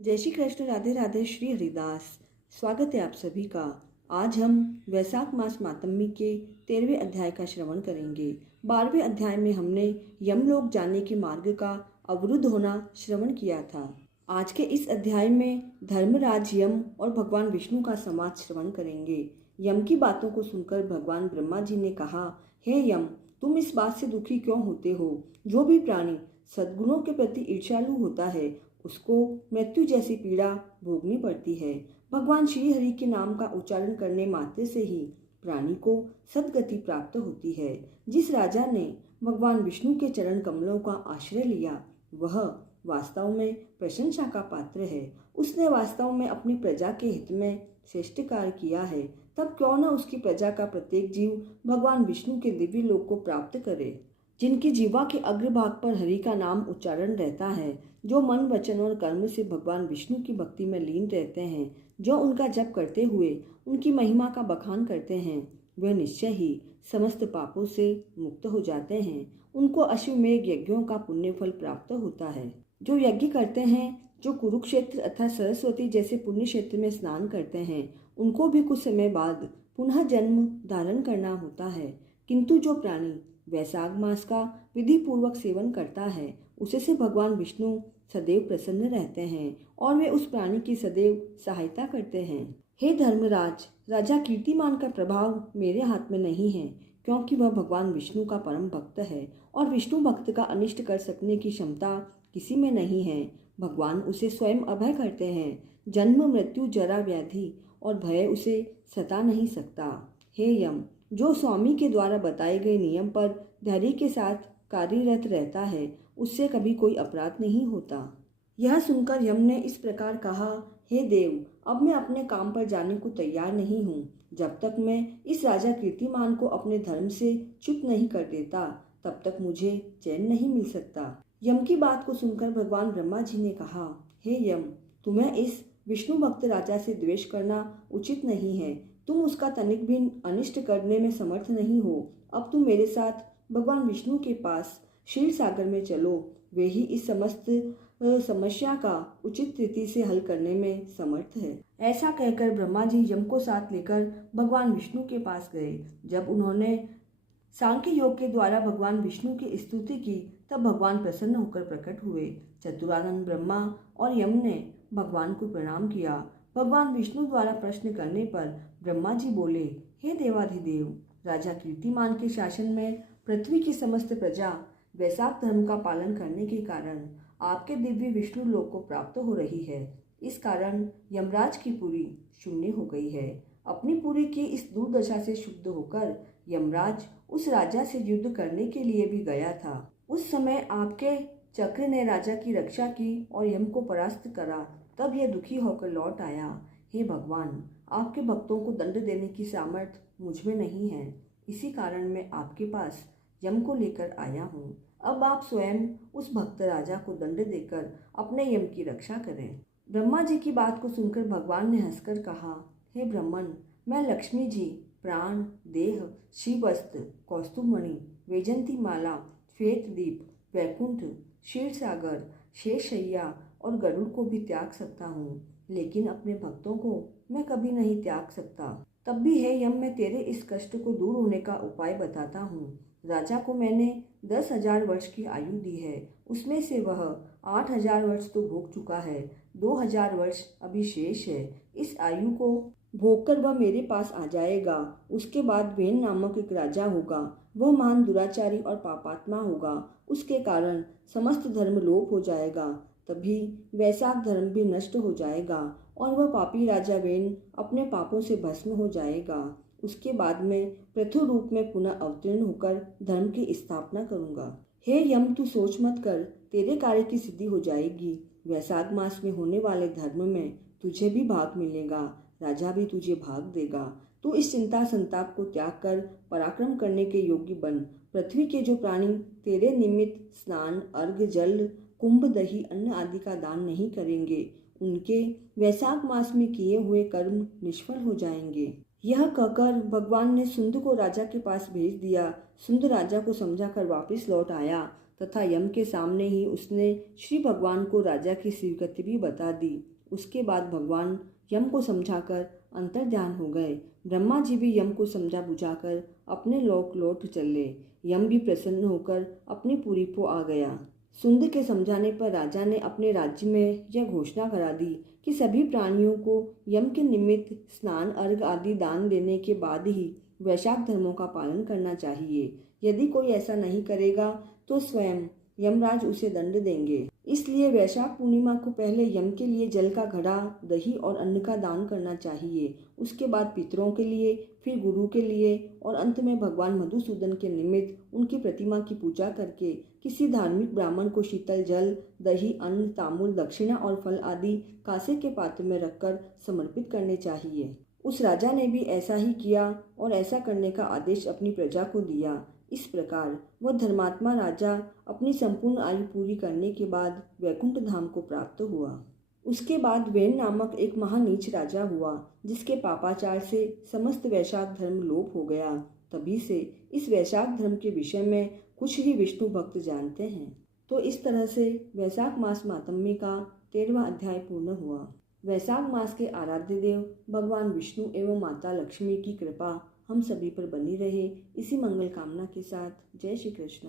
जय श्री कृष्ण। राधे राधे। श्री हरिदास। स्वागत है आप सभी का। आज हम वैशाख मास मातम्मी के 13वें अध्याय का श्रवण करेंगे। 12वें अध्याय में हमने यमलोक जाने के मार्ग का अवरुद्ध होना श्रवण किया था। आज के इस अध्याय में धर्मराज यम और भगवान विष्णु का संवाद श्रवण करेंगे। यम की बातों को सुनकर भगवान ब्रह्मा जी ने कहा, हे यम, तुम इस बात से दुखी क्यों होते हो? जो भी प्राणी सद्गुणों के प्रति ईर्ष्यालु होता है उसको मृत्यु जैसी पीड़ा भोगनी पड़ती है। भगवान श्री हरि के नाम का उच्चारण करने मात्र से ही प्राणी को सद्गति प्राप्त होती है। जिस राजा ने भगवान विष्णु के चरण कमलों का आश्रय लिया वह वास्तव में प्रशंसा का पात्र है। उसने वास्तव में अपनी प्रजा के हित में श्रेष्ठ कार्य किया है। तब क्यों न उसकी प्रजा का प्रत्येक जीव भगवान विष्णु के दिव्य लोक को प्राप्त करे। जिनकी जीवा के अग्रभाग पर हरि का नाम उच्चारण रहता है, जो मन वचन और कर्म से भगवान विष्णु की भक्ति में लीन रहते हैं, जो उनका जप करते हुए उनकी महिमा का बखान करते हैं, वे निश्चय ही समस्त पापों से मुक्त हो जाते हैं। उनको अश्वमेध यज्ञों का पुण्य फल प्राप्त होता है। जो यज्ञ करते हैं, जो कुरुक्षेत्र अथवा सरस्वती जैसे पुण्य क्षेत्र में स्नान करते हैं, उनको भी कुछ समय बाद पुनः जन्म धारण करना होता है। किंतु जो प्राणी वैशाख मास का विधि पूर्वक सेवन करता है, उसे से भगवान विष्णु सदैव प्रसन्न रहते हैं और वे उस प्राणी की सदैव सहायता करते हैं। हे धर्मराज, राजा कीर्तिमान का प्रभाव मेरे हाथ में नहीं है, क्योंकि वह भगवान विष्णु का परम भक्त है और विष्णु भक्त का अनिष्ट कर सकने की क्षमता किसी में नहीं है। भगवान उसे स्वयं अभय करते हैं। जन्म मृत्यु जरा व्याधि और भय उसे सता नहीं सकता। हे यम, जो स्वामी के द्वारा बताए गए नियम पर धैर्य के साथ कार्यरत रहता है, उससे कभी कोई अपराध नहीं होता। यह सुनकर यम ने इस प्रकार कहा, हे देव, अब मैं अपने काम पर जाने को तैयार नहीं हूँ। जब तक मैं इस राजा कीर्तिमान को अपने धर्म से च्युत नहीं कर देता, तब तक मुझे चैन नहीं मिल सकता। यम की बात को सुनकर भगवान ब्रह्मा जी ने कहा, हे यम, तुम्हें इस विष्णु भक्त राजा से द्वेष करना उचित नहीं है। तुम उसका तनिक भी अनिष्ट करने में समर्थ नहीं हो। अब तुम मेरे साथ भगवान विष्णु के पास क्षीर सागर में चलो। वे ही इस समस्त समस्या का उचित रीति से हल करने में समर्थ है। ऐसा कहकर ब्रह्मा जी यम को साथ लेकर भगवान विष्णु के पास गए। जब उन्होंने सांख्य योग के द्वारा भगवान विष्णु की स्तुति की, तब भगवान प्रसन्न होकर प्रकट हुए। चतुरानंद ब्रह्मा और यम ने भगवान को प्रणाम किया। भगवान विष्णु द्वारा प्रश्न करने पर ब्रह्मा जी बोले, हे देवाधिदेव, राजा कीर्तिमान के शासन में पृथ्वी की समस्त प्रजा वैशाख धर्म का पालन करने के कारण आपके दिव्य विष्णु लोक को प्राप्त हो रही है। इस कारण यमराज की पुरी शून्य हो गई है। अपनी पुरी की इस दुर्दशा से शुद्ध होकर यमराज उस राजा से युद्ध करने के लिए भी गया था। उस समय आपके चक्र ने राजा की रक्षा की और यम को परास्त करा। तब यह दुखी होकर लौट आया। हे भगवान, आपके भक्तों को दंड देने की सामर्थ्य मुझ में नहीं है। इसी कारण मैं आपके पास यम को लेकर आया हूँ। अब आप स्वयं उस भक्त राजा को दंड देकर अपने यम की रक्षा करें। ब्रह्मा जी की बात को सुनकर भगवान ने हंसकर कहा, हे ब्रह्मन, मैं लक्ष्मी जी, प्राण, देह, शिवस्त्र, कौस्तुभमणि, वैजंती माला, श्वेत दीप, वैकुंठ, क्षीर सागर, शेषशैया और गरुड़ को भी त्याग सकता हूँ, लेकिन अपने भक्तों को मैं कभी नहीं त्याग सकता। तब भी हे यम, मैं तेरे इस कष्ट को दूर होने का उपाय बताता हूँ। राजा को मैंने 10,000 वर्ष की आयु दी है। उसमें से वह 8,000 वर्ष तो भोग चुका है। 2,000 वर्ष अभी शेष है। इस आयु को भोगकर वह मेरे पास आ जाएगा। उसके बाद वेन नामक एक राजा होगा। वह महान दुराचारी और पापात्मा होगा। उसके कारण समस्त धर्म लोप हो जाएगा। तभी वैशाख धर्म भी नष्ट हो जाएगा और वह पापी राजा वेन अपने पापों से भस्म हो जाएगा। उसके बाद मैं पृथु रूप में पुनः अवतीर्ण होकर धर्म की स्थापना करूंगा। हे यम, तू सोच मत कर, तेरे कार्य की सिद्धि हो जाएगी। वैशाख मास में होने वाले धर्म में तुझे भी भाग मिलेगा। राजा भी तुझे भाग देगा। तू इस चिंता संताप को त्याग कर पराक्रम करने के योग्य बन। पृथ्वी के जो प्राणी तेरे निमित्त स्नान, अर्घ, जल, कुंभ, दही, अन्न आदि का दान नहीं करेंगे, उनके वैशाख मास में किए हुए कर्म निष्फल हो जाएंगे। यह कहकर भगवान ने सुंद को राजा के पास भेज दिया। सुंद राजा को समझाकर वापस लौट आया। तथा यम के सामने ही उसने श्री भगवान को राजा की स्वीकृति भी बता दी। उसके बाद भगवान यम को समझाकर अंतर्ध्यान हो गए। ब्रह्मा जी भी यम को समझा बुझाकर अपने लोक लौट चले। यम भी प्रसन्न होकर अपनी पुरी को आ गया। सुंद के समझाने पर राजा ने अपने राज्य में यह घोषणा करा दी कि सभी प्राणियों को यम के निमित्त स्नान, अर्घ आदि दान देने के बाद ही वैशाख धर्मों का पालन करना चाहिए। यदि कोई ऐसा नहीं करेगा तो स्वयं यमराज उसे दंड देंगे। इसलिए वैशाख पूर्णिमा को पहले यम के लिए जल का घड़ा, दही और अन्न का दान करना चाहिए। उसके बाद पितरों के लिए, फिर गुरु के लिए और अंत में भगवान मधुसूदन के निमित्त उनकी प्रतिमा की पूजा करके किसी धार्मिक ब्राह्मण को शीतल जल, दही, अन्न, तांबूल, दक्षिणा और फल आदि कांसे के पात्र में रखकर समर्पित करने चाहिए। उस राजा ने भी ऐसा ही किया और ऐसा करने का आदेश अपनी प्रजा को दिया। इस प्रकार वह धर्मात्मा राजा अपनी संपूर्ण आयु पूरी करने के बाद वैकुंठ धाम को प्राप्त हुआ। उसके बाद वेन नामक एक महानीच राजा हुआ, जिसके पापाचार से समस्त वैशाख धर्म लोप हो गया। तभी से इस वैशाख धर्म के विषय में कुछ ही विष्णु भक्त जानते हैं। तो इस तरह से वैशाख मास मातम्य का 13वां अध्याय पूर्ण हुआ। वैशाख मास के आराध्य देव भगवान विष्णु एवं माता लक्ष्मी की कृपा हम सभी पर बनी रहे, इसी मंगल कामना के साथ जय श्री कृष्ण।